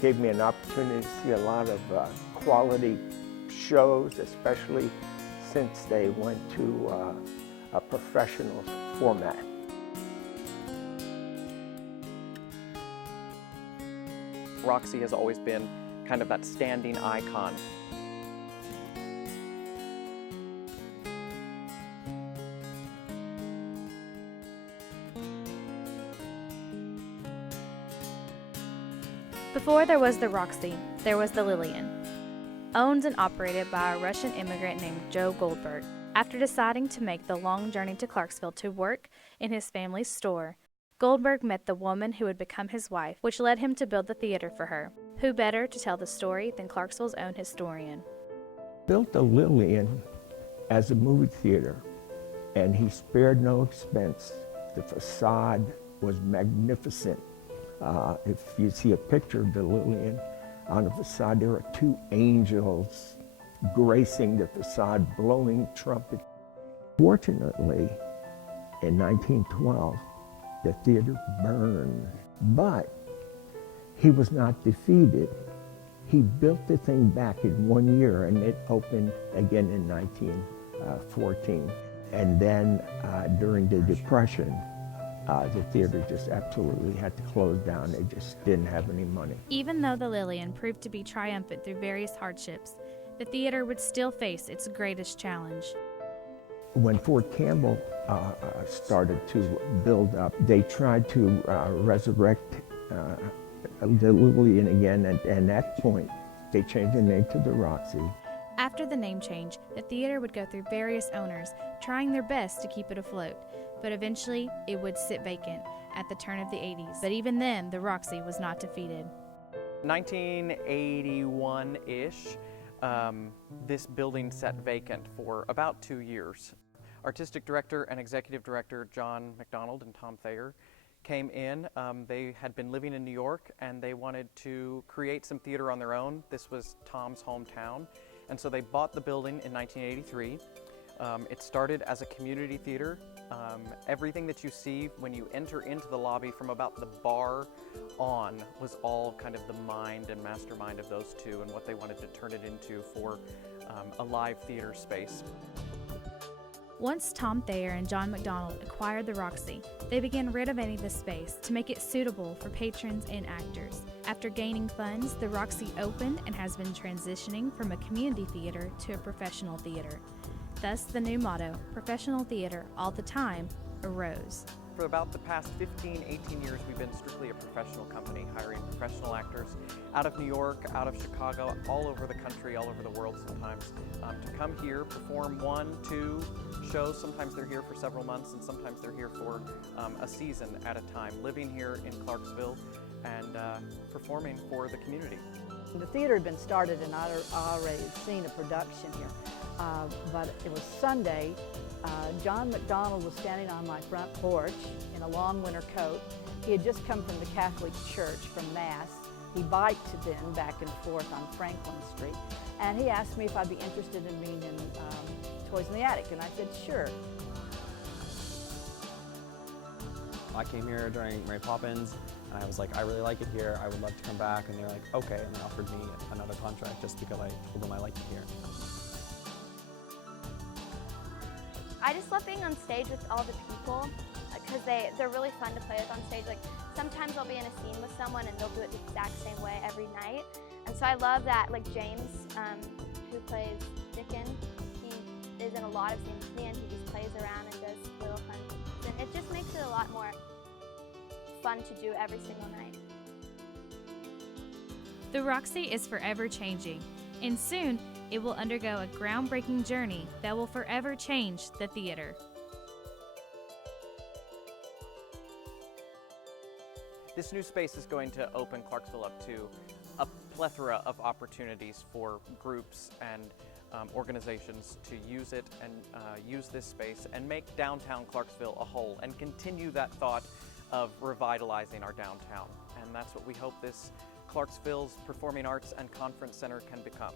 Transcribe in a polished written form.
gave me an opportunity to see a lot of quality shows, especially since they went to a professional format. Roxy has always been kind of that standing icon. Before there was the Roxy, there was the Lillian. Owned and operated by a Russian immigrant named Joe Goldberg. After deciding to make the long journey to Clarksville to work in his family's store, Goldberg met the woman who would become his wife, which led him to build the theater for her. Who better to tell the story than Clarksville's own historian? Built the Lillian as a movie theater, and he spared no expense. The facade was magnificent. If you see a picture of the Lillian, on the facade there are two angels gracing the facade, blowing trumpets. Fortunately, in 1912, the theater burned, but he was not defeated. He built the thing back in 1 year, and it opened again in 1914. And then during the Depression, the theater just absolutely had to close down. They just didn't have any money. Even though the Lillian proved to be triumphant through various hardships, the theater would still face its greatest challenge. When Fort Campbell started to build up, they tried to resurrect the Lillian again, and at that point, they changed the name to the Roxy. After the name change, the theater would go through various owners, trying their best to keep it afloat, but eventually it would sit vacant at the turn of the 80s. But even then, the Roxy was not defeated. 1981-ish, this building sat vacant for about 2 years. Artistic director and executive director John McDonald and Tom Thayer came in. They had been living in New York and they wanted to create some theater on their own. This was Tom's hometown. And so they bought the building in 1983. It started as a community theater. Everything that you see when you enter into the lobby from about the bar on was all kind of the mind and mastermind of those two and what they wanted to turn it into for a live theater space. Once Tom Thayer and John McDonald acquired the Roxy, they began renovating the space to make it suitable for patrons and actors. After gaining funds, the Roxy opened and has been transitioning from a community theater to a professional theater. Thus, the new motto, professional theater all the time, arose. For about the past 15, 18 years, we've been strictly a professional company, hiring professional actors out of New York, out of Chicago, all over the country, all over the world sometimes, to come here, perform 1, 2 shows. Sometimes they're here for several months, and sometimes they're here for a season at a time, living here in Clarksville and performing for the community. The theater had been started and I'd already seen a production here, but it was Sunday. John McDonald was standing on my front porch in a long winter coat. He had just come from the Catholic Church from Mass. He biked then back and forth on Franklin Street, and he asked me if I'd be interested in being in Toys in the Attic, and I said sure. I came here during Mary Poppins, and I was like, I really like it here, I would love to come back, and they were like, okay, and they offered me another contract just because I told them I liked it here. I just love being on stage with all the people because they're really fun to play with on stage. Like sometimes I'll be in a scene with someone and they'll do it the exact same way every night. And so I love that, like James, who plays Dickon, he is in a lot of scenes with me and he just plays around and does little fun things. And it just makes it a lot more fun to do every single night. The Roxy is forever changing, and soon it will undergo a groundbreaking journey that will forever change the theater. This new space is going to open Clarksville up to a plethora of opportunities for groups and organizations to use it and use this space and make downtown Clarksville a whole and continue that thought of revitalizing our downtown. And that's what we hope this Clarksville's Performing Arts and Conference Center can become.